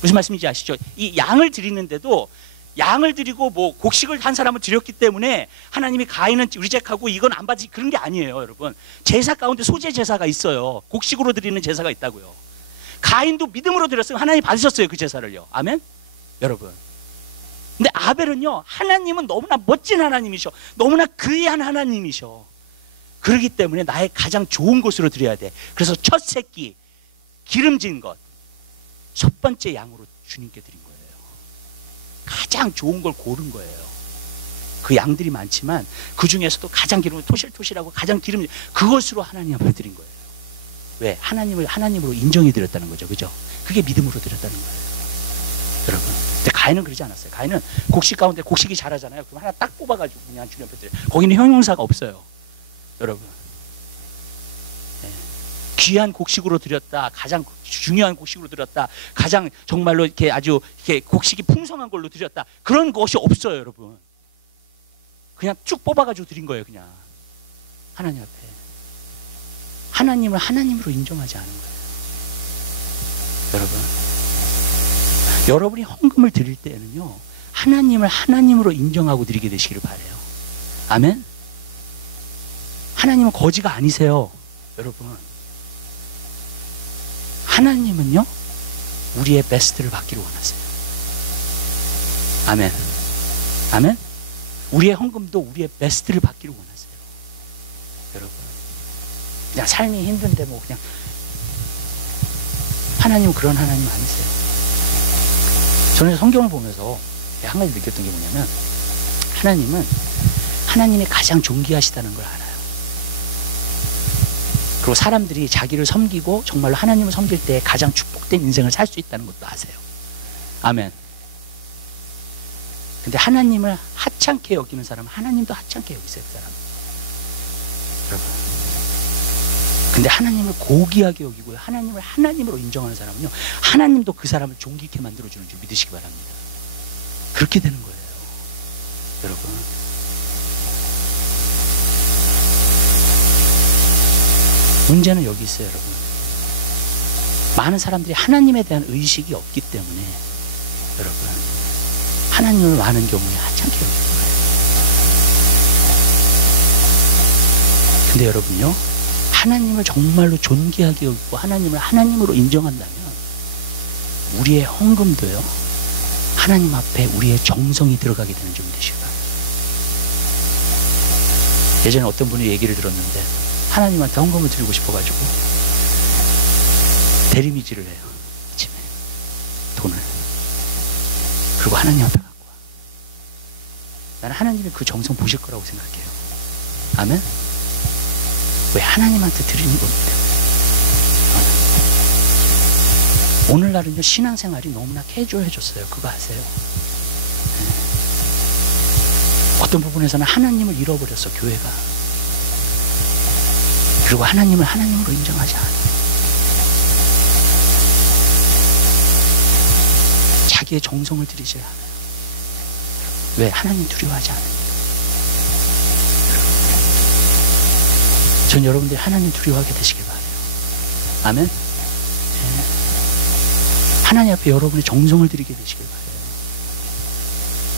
무슨 말씀인지 아시죠? 이 양을 드리는데도 양을 드리고 뭐 곡식을 한 사람을 드렸기 때문에 하나님이 가인은 리젝하고 이건 안 받지, 그런 게 아니에요, 여러분. 제사 가운데 소재 제사가 있어요. 곡식으로 드리는 제사가 있다고요. 가인도 믿음으로 드렸으면 하나님이 받으셨어요, 그 제사를요. 아멘? 여러분. 근데 아벨은요, 하나님은 너무나 멋진 하나님이셔, 너무나 귀한 하나님이셔. 그렇기 때문에 나의 가장 좋은 것으로 드려야 돼. 그래서 첫 새끼, 기름진 것, 첫 번째 양으로 주님께 드린 거예요. 가장 좋은 걸 고른 거예요. 그 양들이 많지만 그 중에서도 가장 기름을 토실토실하고 가장 기름, 그것으로 하나님 앞에 드린 거예요. 왜? 하나님을 하나님으로 인정해 드렸다는 거죠, 그죠? 그게 믿음으로 드렸다는 거예요, 여러분. 가인은 그러지 않았어요. 가인은 곡식 가운데 곡식이 자라잖아요. 그럼 하나 딱 뽑아가지고 그냥 주님 앞에 드려요. 거기는 형용사가 없어요. 여러분. 네. 귀한 곡식으로 드렸다. 가장 중요한 곡식으로 드렸다. 가장 정말로 이렇게 아주 이렇게 곡식이 풍성한 걸로 드렸다. 그런 것이 없어요, 여러분. 그냥 쭉 뽑아가지고 드린 거예요, 그냥. 하나님 앞에. 하나님을 하나님으로 인정하지 않은 거예요. 여러분. 여러분이 헌금을 드릴 때에는요, 하나님을 하나님으로 인정하고 드리게 되시기를 바라요. 아멘? 하나님은 거지가 아니세요, 여러분. 하나님은요, 우리의 베스트를 받기를 원하세요. 아멘. 아멘? 우리의 헌금도 우리의 베스트를 받기를 원하세요. 여러분. 그냥 삶이 힘든데 뭐 그냥 하나님은 그런 하나님 아니세요. 저는 성경을 보면서 한 가지 느꼈던 게 뭐냐면 하나님은 하나님이 가장 존귀하시다는 걸 알아요. 그리고 사람들이 자기를 섬기고 정말로 하나님을 섬길 때 가장 축복된 인생을 살 수 있다는 것도 아세요. 아멘. 근데 하나님을 하찮게 여기는 사람은 하나님도 하찮게 여기세요. 그 사람. 여러분. 근데 하나님을 고귀하게 여기고요, 하나님을 하나님으로 인정하는 사람은요, 하나님도 그 사람을 존귀케 만들어주는 줄 믿으시기 바랍니다. 그렇게 되는 거예요, 여러분. 문제는 여기 있어요, 여러분. 많은 사람들이 하나님에 대한 의식이 없기 때문에 여러분, 하나님을 많은 경우에 하찮게 여기는 거예요. 근데 여러분요, 하나님을 정말로 존귀하게 여기고 하나님을 하나님으로 인정한다면 우리의 헌금도요, 하나님 앞에 우리의 정성이 들어가게 되는 줄 믿으시기 바랍니다. 예전에 어떤 분이 얘기를 들었는데 하나님한테 헌금을 드리고 싶어가지고 대리미질을 해요. 아침에 돈을. 그리고 하나님 앞에 갖고 와. 나는 하나님이 그 정성 보실 거라고 생각해요. 아멘? 왜? 하나님한테 드리는 겁니다. 오늘날은요, 신앙생활이 너무나 캐주얼해졌어요. 그거 아세요? 네. 어떤 부분에서는 하나님을 잃어버렸어, 교회가. 그리고 하나님을 하나님으로 인정하지 않아. 자기의 정성을 들이지 않아요. 왜? 하나님 두려워하지 않으니까. 전 여러분들이 하나님 두려워하게 되시길 바라요. 아멘? 네. 하나님 앞에 여러분의 정성을 드리게 되시길 바라요.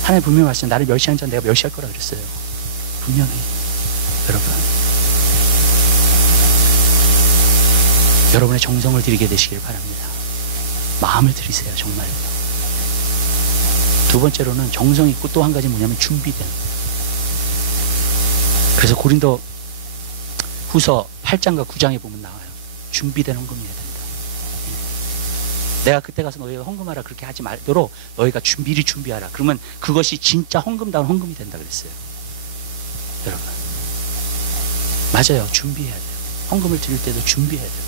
하나님 분명히 말씀, 나를 멸시한 자 내가 멸시할 거라 그랬어요. 분명히. 여러분. 여러분의 정성을 드리게 되시길 바랍니다. 마음을 드리세요, 정말로. 두 번째로는 정성 있고 또 한 가지 뭐냐면 준비된. 그래서 고린도 후서 8장과 9장에 보면 나와요. 준비된 헌금이어야 된다. 내가 그때 가서 너희가 헌금하라 그렇게 하지 말도록 너희가 미리 준비하라. 그러면 그것이 진짜 헌금다운 헌금이 된다 그랬어요. 여러분. 맞아요. 준비해야 돼요. 헌금을 드릴 때도 준비해야 돼요.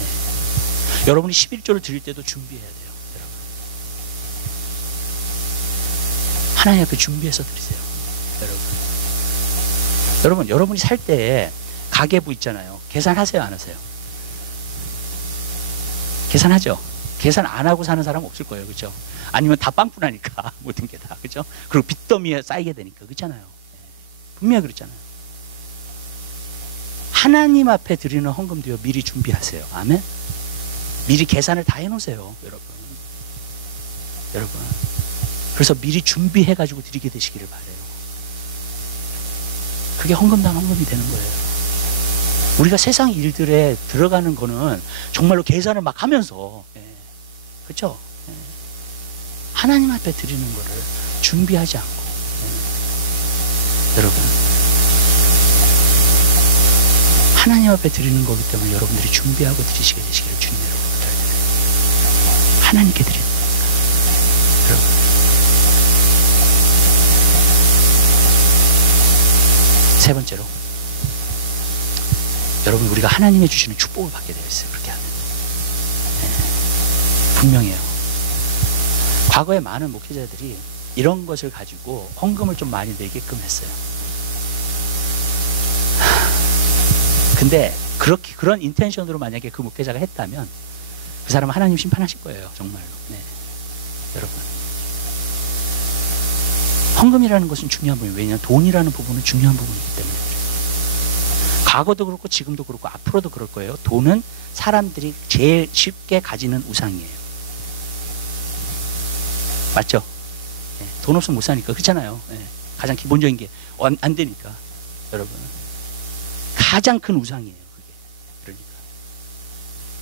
네. 여러분이 11조를 드릴 때도 준비해야 돼요. 여러분. 하나님 앞에 준비해서 드리세요. 여러분, 여러분이 살 때에 가계부 있잖아요. 계산하세요, 안 하세요? 계산하죠? 계산 안 하고 사는 사람 없을 거예요. 그렇죠? 아니면 다 빵꾸나니까 모든 게 다. 그렇죠? 그리고 빚더미에 쌓이게 되니까. 그렇잖아요. 분명히 그렇잖아요. 하나님 앞에 드리는 헌금도요, 미리 준비하세요. 아멘? 미리 계산을 다 해놓으세요, 여러분. 여러분. 그래서 미리 준비해가지고 드리게 되시기를 바라요. 그게 헌금당 헌금이 되는 거예요. 우리가 세상 일들에 들어가는 거는 정말로 계산을 막 하면서, 그렇죠? 하나님 앞에 드리는 거를 준비하지 않고, 여러분, 하나님 앞에 드리는 거기 때문에 여러분들이 준비하고 드리시게 되시기를 주님 여러분 부탁드려요. 하나님께 드리는 거니까. 여러분. 세 번째로, 여러분, 우리가 하나님이 주시는 축복을 받게 되어 있어요. 그렇게 하면. 분명해요. 과거에 많은 목회자들이 이런 것을 가지고 헌금을 좀 많이 내게끔 했어요. 근데 그런 인텐션으로 만약에 그 목회자가 했다면 그 사람은 하나님 심판하실 거예요. 정말로. 네. 여러분, 헌금이라는 것은 중요한 부분이에요. 왜냐하면 돈이라는 부분은 중요한 부분이기 때문에 그래요. 과거도 그렇고 지금도 그렇고 앞으로도 그럴 거예요. 돈은 사람들이 제일 쉽게 가지는 우상이에요. 맞죠? 네. 돈 없으면 못 사니까. 그렇잖아요. 네. 가장 기본적인 게 안 되니까. 여러분, 가장 큰 우상이에요. 그게. 그러니까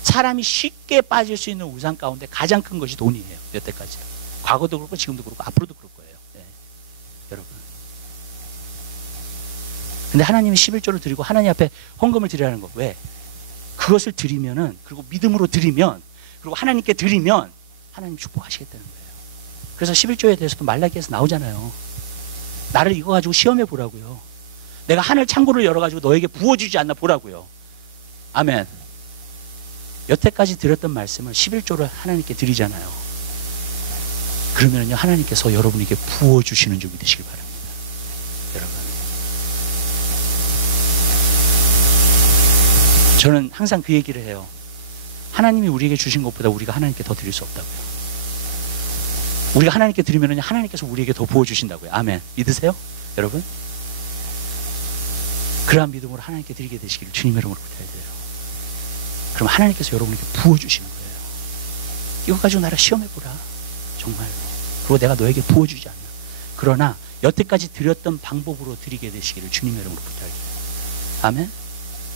사람이 쉽게 빠질 수 있는 우상 가운데 가장 큰 것이 돈이에요. 여태까지. 과거도 그렇고 지금도 그렇고 앞으로도 그럴 거예요. 네. 여러분. 근데 하나님이 11조를 드리고 하나님 앞에 헌금을 드리라는 거. 왜? 그것을 드리면은, 그리고 믿음으로 드리면, 그리고 하나님께 드리면 하나님 축복하시겠다는 거예요. 그래서 11조에 대해서도 말라기에서 나오잖아요. 나를 이거 가지고 시험해 보라고요. 내가 하늘 창고를 열어가지고 너에게 부어주지 않나 보라고요. 아멘. 여태까지 드렸던 말씀을 11조를 하나님께 드리잖아요. 그러면요, 하나님께서 여러분에게 부어주시는 줄 믿으시길 바랍니다. 여러분, 저는 항상 그 얘기를 해요. 하나님이 우리에게 주신 것보다 우리가 하나님께 더 드릴 수 없다고요. 우리가 하나님께 드리면 하나님께서 우리에게 더 부어주신다고요. 아멘. 믿으세요? 여러분? 그러한 믿음으로 하나님께 드리게 되시기를 주님의 이름으로 부탁드려요. 그럼 하나님께서 여러분에게 부어주시는 거예요. 이거 가지고 나를 시험해보라. 정말로. 그리고 내가 너에게 부어주지 않나. 그러나 여태까지 드렸던 방법으로 드리게 되시기를 주님의 이름으로 부탁드려요. 아멘.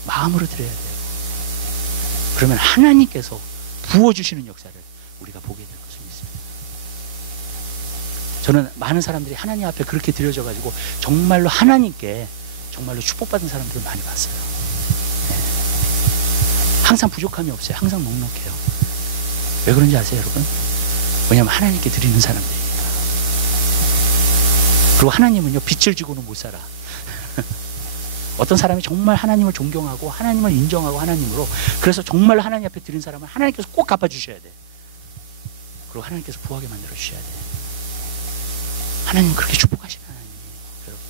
마음으로 드려야 돼요. 그러면 하나님께서 부어주시는 역사를 우리가 보게 될 것을 믿습니다. 저는 많은 사람들이 하나님 앞에 그렇게 드려져가지고 정말로 하나님께 정말로 축복받은 사람들을 많이 봤어요. 네. 항상 부족함이 없어요. 항상 넉넉해요. 왜 그런지 아세요, 여러분? 왜냐하면 하나님께 드리는 사람들이니까. 그리고 하나님은요, 빚을 지고는 못 살아. 어떤 사람이 정말 하나님을 존경하고 하나님을 인정하고 하나님으로, 그래서 정말 하나님 앞에 드린 사람은 하나님께서 꼭 갚아주셔야 돼. 그리고 하나님께서 부하게 만들어 주셔야 돼. 하나님 그렇게 축복하시는 하나님이에요, 여러분.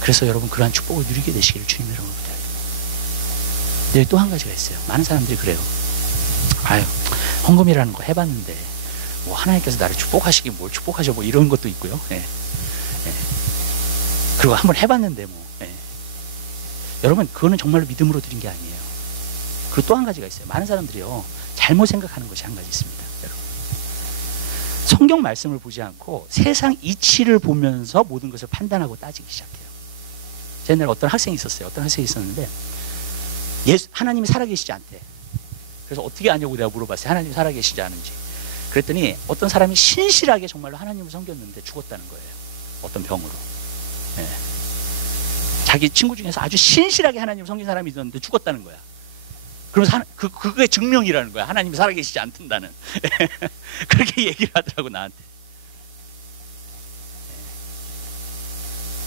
그래서 여러분 그러한 축복을 누리게 되시기를 주님의 이름으로 부탁드립니다. 근데 또 한 가지가 있어요. 많은 사람들이 그래요. 아유, 헌금이라는 거 해봤는데 뭐 하나님께서 나를 축복하시긴 뭘 축복하셔, 뭐 이런 것도 있고요. 예. 예. 그리고 한번 해봤는데 뭐. 예. 여러분, 그거는 정말로 믿음으로 드린 게 아니에요. 그리고 또 한 가지가 있어요. 많은 사람들이요, 잘못 생각하는 것이 한 가지 있습니다, 여러분. 성경 말씀을 보지 않고 세상 이치를 보면서 모든 것을 판단하고 따지기 시작해요. 제 옛날에 어떤 학생이 있었어요. 어떤 학생이 있었는데 하나님이 살아계시지 않대. 그래서 어떻게 아냐고 내가 물어봤어요. 하나님이 살아계시지 않은지. 그랬더니 어떤 사람이 신실하게 정말로 하나님을 섬겼는데 죽었다는 거예요. 어떤 병으로. 네. 자기 친구 중에서 아주 신실하게 하나님을 섬긴 사람이 있었는데 죽었다는 거야. 그러면서 그게 증명이라는 거야. 하나님이 살아계시지 않던다는. 그렇게 얘기를 하더라고, 나한테.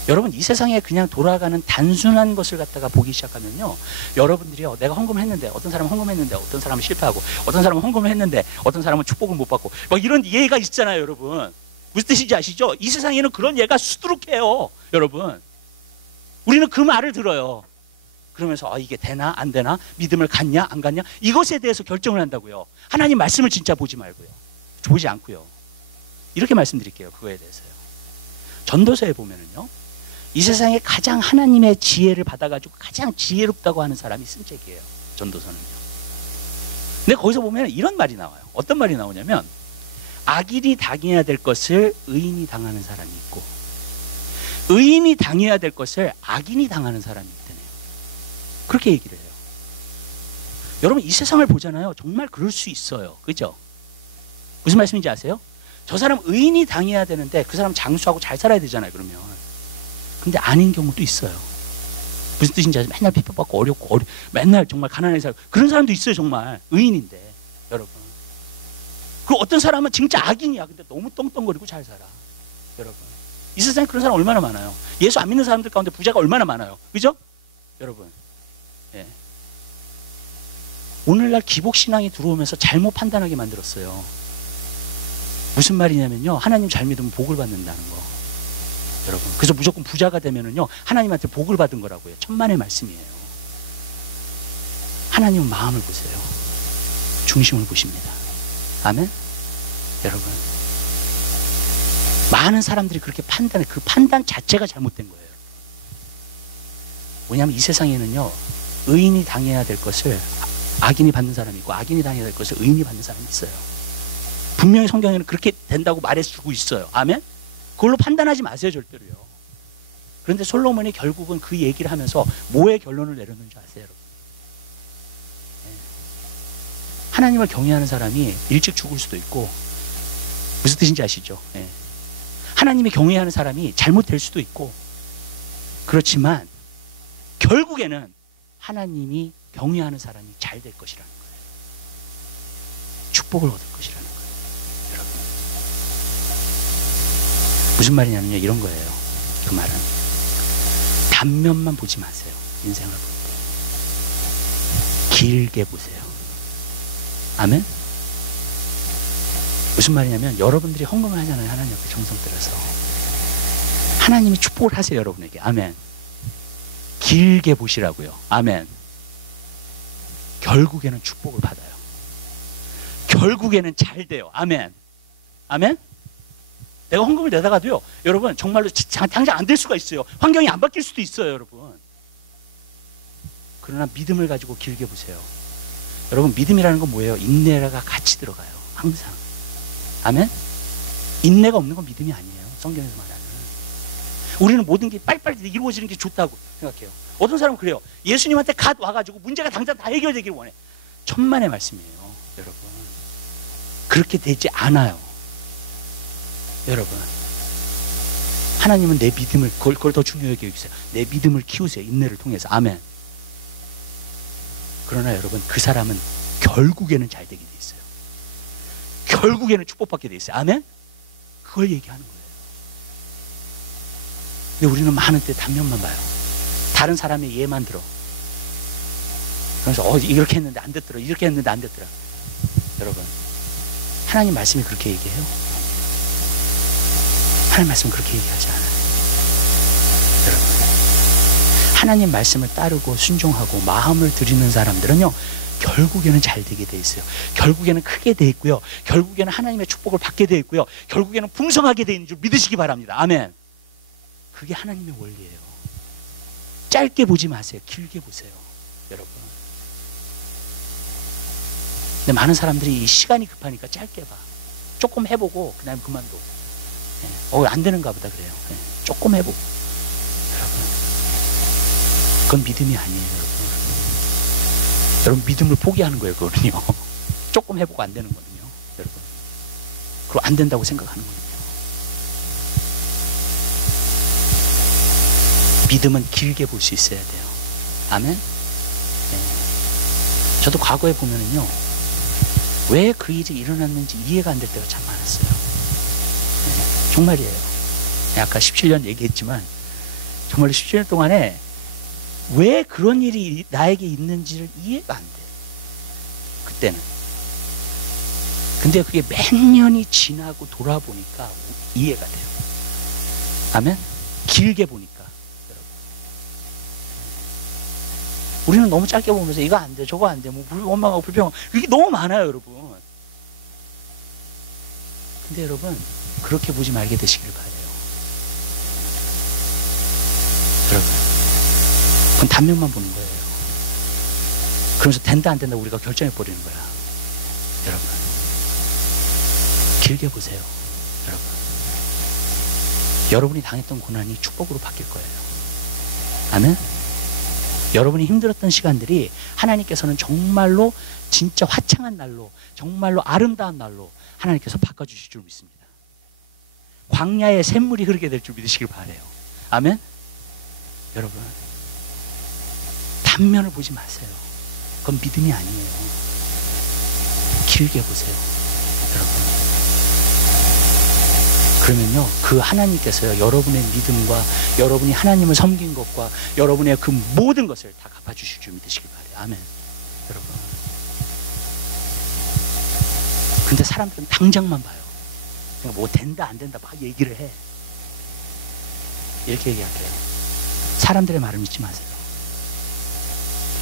여러분, 이 세상에 그냥 돌아가는 단순한 것을 갖다가 보기 시작하면요, 여러분들이요, 내가 헌금을 했는데 어떤 사람은 헌금했는데 어떤 사람은 실패하고, 어떤 사람은 헌금을 했는데 어떤 사람은 축복을 못 받고, 막 이런 예가 있잖아요, 여러분. 무슨 뜻인지 아시죠? 이 세상에는 그런 예가 수두룩해요, 여러분. 우리는 그 말을 들어요. 그러면서 이게 되나 안 되나, 믿음을 갖냐 안 갖냐, 이것에 대해서 결정을 한다고요. 하나님 말씀을 진짜 보지 말고요, 보지 않고요. 이렇게 말씀드릴게요, 그거에 대해서요. 전도서에 보면은요, 이 세상에 가장 하나님의 지혜를 받아가지고 가장 지혜롭다고 하는 사람이 쓴 책이에요, 전도서는요. 근데 거기서 보면 이런 말이 나와요. 어떤 말이 나오냐면, 악인이 당해야 될 것을 의인이 당하는 사람이 있고, 의인이 당해야 될 것을 악인이 당하는 사람이 있다네요. 그렇게 얘기를 해요. 여러분, 이 세상을 보잖아요. 정말 그럴 수 있어요. 그죠? 무슨 말씀인지 아세요? 저 사람 의인이 당해야 되는데 그 사람 장수하고 잘 살아야 되잖아요, 그러면. 근데 아닌 경우도 있어요. 무슨 뜻인지 아세요? 맨날 핍박받고 어렵고 맨날 정말 가난하게 살고 그런 사람도 있어요, 정말. 의인인데, 여러분. 그 어떤 사람은 진짜 악인이야. 근데 너무 떵떵거리고 잘 살아, 여러분. 이 세상에 그런 사람 얼마나 많아요. 예수 안 믿는 사람들 가운데 부자가 얼마나 많아요, 그죠? 여러분. 예. 오늘날 기복신앙이 들어오면서 잘못 판단하게 만들었어요. 무슨 말이냐면요, 하나님 잘 믿으면 복을 받는다는 거, 여러분. 그래서 무조건 부자가 되면은요, 하나님한테 복을 받은 거라고요. 천만의 말씀이에요. 하나님은 마음을 보세요. 중심을 보십니다. 아멘. 여러분, 많은 사람들이 그렇게 판단해. 그 판단 자체가 잘못된 거예요. 뭐냐면 이 세상에는요, 의인이 당해야 될 것을 악인이 받는 사람이 있고, 악인이 당해야 될 것을 의인이 받는 사람이 있어요. 분명히 성경에는 그렇게 된다고 말해주고 있어요. 아멘. 그걸로 판단하지 마세요, 절대로요. 그런데 솔로몬이 결국은 그 얘기를 하면서 뭐의 결론을 내렸는지 아세요, 여러분? 하나님을 경외하는 사람이 일찍 죽을 수도 있고, 무슨 뜻인지 아시죠? 하나님이 경외하는 사람이 잘못될 수도 있고, 그렇지만 결국에는 하나님이 경외하는 사람이 잘 될 것이라는 거예요. 축복을 얻을 것이라는 거예요, 여러분. 무슨 말이냐면요, 이런 거예요. 그 말은 단면만 보지 마세요. 인생을 볼 때 길게 보세요. 아멘? 무슨 말이냐면, 여러분들이 헌금을 하잖아요. 하나님 앞에 정성 들여서. 하나님이 축복을 하세요, 여러분에게. 아멘. 길게 보시라고요. 아멘. 결국에는 축복을 받아요. 결국에는 잘 돼요. 아멘. 아멘. 내가 헌금을 내다가도요, 여러분, 정말로 당장 안 될 수가 있어요. 환경이 안 바뀔 수도 있어요, 여러분. 그러나 믿음을 가지고 길게 보세요. 여러분, 믿음이라는 건 뭐예요? 인내가 같이 들어가요. 항상. 아멘? 인내가 없는 건 믿음이 아니에요. 성경에서 말하는. 우리는 모든 게 빨리빨리 이루어지는 게 좋다고 생각해요. 어떤 사람은 그래요. 예수님한테 갓 와가지고 문제가 당장 다 해결되기를 원해. 천만의 말씀이에요, 여러분. 그렇게 되지 않아요, 여러분. 하나님은 내 믿음을, 그걸 더 중요하게 여기세요. 내 믿음을 키우세요, 인내를 통해서. 아멘. 그러나 여러분, 그 사람은 결국에는 잘 되게 돼 있어요. 결국에는 축복받게 돼 있어요. 아멘? 그걸 얘기하는 거예요. 근데 우리는 많은 때 단면만 봐요. 다른 사람의 예만 들어. 그래서 이렇게 했는데 안 됐더라, 이렇게 했는데 안 됐더라. 여러분, 하나님 말씀이 그렇게 얘기해요? 하나님 말씀은 그렇게 얘기하지 않아요, 여러분. 하나님 말씀을 따르고 순종하고 마음을 드리는 사람들은요, 결국에는 잘 되게 돼 있어요. 결국에는 크게 돼 있고요. 결국에는 하나님의 축복을 받게 돼 있고요. 결국에는 풍성하게 돼 있는 줄 믿으시기 바랍니다. 아멘. 그게 하나님의 원리예요. 짧게 보지 마세요. 길게 보세요, 여러분. 근데 많은 사람들이 이 시간이 급하니까 짧게 봐. 조금 해보고 그다음에 그만둬. 안 되는가 보다 그래요. 조금 해보고. 여러분, 그건 믿음이 아니에요, 여러분. 여러분, 믿음을 포기하는 거예요, 그거는요. 조금 해보고 안 되는 거는요, 여러분. 그리고 안 된다고 생각하는 거는요. 믿음은 길게 볼 수 있어야 돼요. 아멘? 저도 과거에 보면은요, 왜 그 일이 일어났는지 이해가 안 될 때가 참 많았어요. 정말이에요. 아까 17년 얘기했지만, 정말로 17년 동안에 왜 그런 일이 나에게 있는지를 이해가 안 돼, 그때는. 근데 그게 몇 년이 지나고 돌아보니까 이해가 돼요. 아멘? 길게 보니까. 여러분, 우리는 너무 짧게 보면서 이거 안 돼, 저거 안 돼, 뭐 원망하고 불평하고, 이게 너무 많아요, 여러분. 근데 여러분, 그렇게 보지 말게 되시길 바래요. 여러분, 그건 단면만 보는 거예요. 그러면서 된다 안 된다 우리가 결정해 버리는 거야. 여러분, 길게 보세요. 여러분, 여러분이 당했던 고난이 축복으로 바뀔 거예요. 아멘? 여러분이 힘들었던 시간들이 하나님께서는 정말로 진짜 화창한 날로, 정말로 아름다운 날로 하나님께서 바꿔주실 줄 믿습니다. 광야에 샘물이 흐르게 될 줄 믿으시길 바라요. 아멘? 여러분, 단면을 보지 마세요. 그건 믿음이 아니에요. 길게 보세요, 여러분. 그러면요, 그 하나님께서요, 여러분의 믿음과 여러분이 하나님을 섬긴 것과 여러분의 그 모든 것을 다 갚아주실 줄 믿으시길 바라요. 아멘. 여러분, 근데 사람들은 당장만 봐요. 그러니까 뭐 된다 안 된다 막 얘기를 해. 이렇게 얘기할게요. 사람들의 말을 믿지 마세요.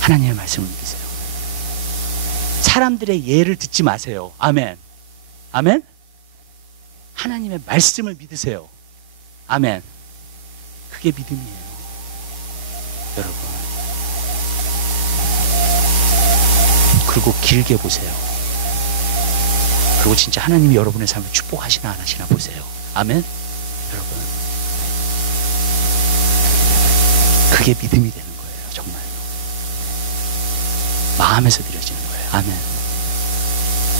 하나님의 말씀을 믿으세요. 사람들의 예를 듣지 마세요. 아멘. 아멘. 하나님의 말씀을 믿으세요. 아멘. 그게 믿음이에요. 여러분. 그리고 길게 보세요. 그리고 진짜 하나님이 여러분의 삶을 축복하시나 안 하시나 보세요. 아멘. 여러분. 그게 믿음이 되는 거예요. 정말로. 마음에서 드려지는 거예요. 아멘.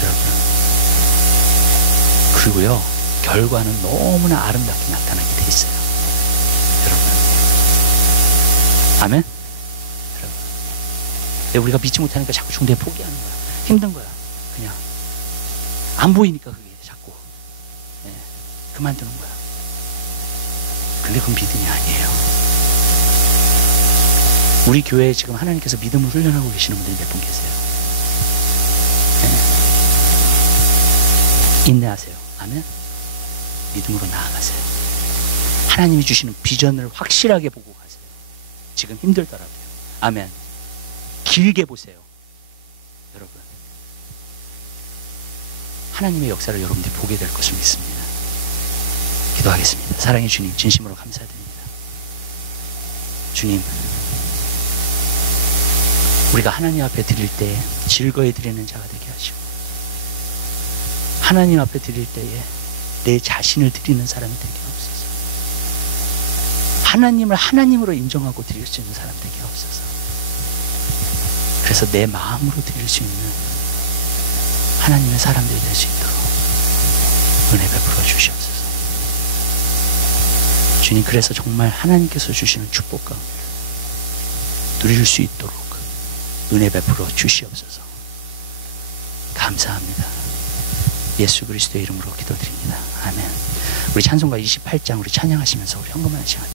여러분. 그리고요. 결과는 너무나 아름답게 나타나게 돼 있어요. 여러분. 아멘. 여러분. 근데 우리가 믿지 못하니까 자꾸 중대에 포기하는 거야. 힘든 거야. 그냥. 안 보이니까 그게 자꾸. 네. 그만두는 거야. 근데 그건 믿음이 아니에요. 우리 교회에 지금 하나님께서 믿음을 훈련하고 계시는 분들이 몇 분 계세요. 네. 인내하세요. 아멘. 믿음으로 나아가세요. 하나님이 주시는 비전을 확실하게 보고 가세요. 지금 힘들더라고요. 아멘. 길게 보세요. 여러분. 하나님의 역사를 여러분들이 보게 될 것을 믿습니다. 기도하겠습니다. 사랑의 주님, 진심으로 감사드립니다. 주님, 우리가 하나님 앞에 드릴 때 즐거이 드리는 자가 되게 하시고, 하나님 앞에 드릴 때에 내 자신을 드리는 사람이 되게 없어서, 하나님을 하나님으로 인정하고 드릴 수 있는 사람 되게 없어서, 그래서 내 마음으로 드릴 수 있는 하나님의 사람들이 될 수 있도록 은혜 베풀어 주시옵소서. 주님, 그래서 정말 하나님께서 주시는 축복 가운데 누릴 수 있도록 은혜 베풀어 주시옵소서. 감사합니다. 예수 그리스도의 이름으로 기도드립니다. 아멘. 우리 찬송가 28장 우리 찬양하시면서 우리 헌금하는 시간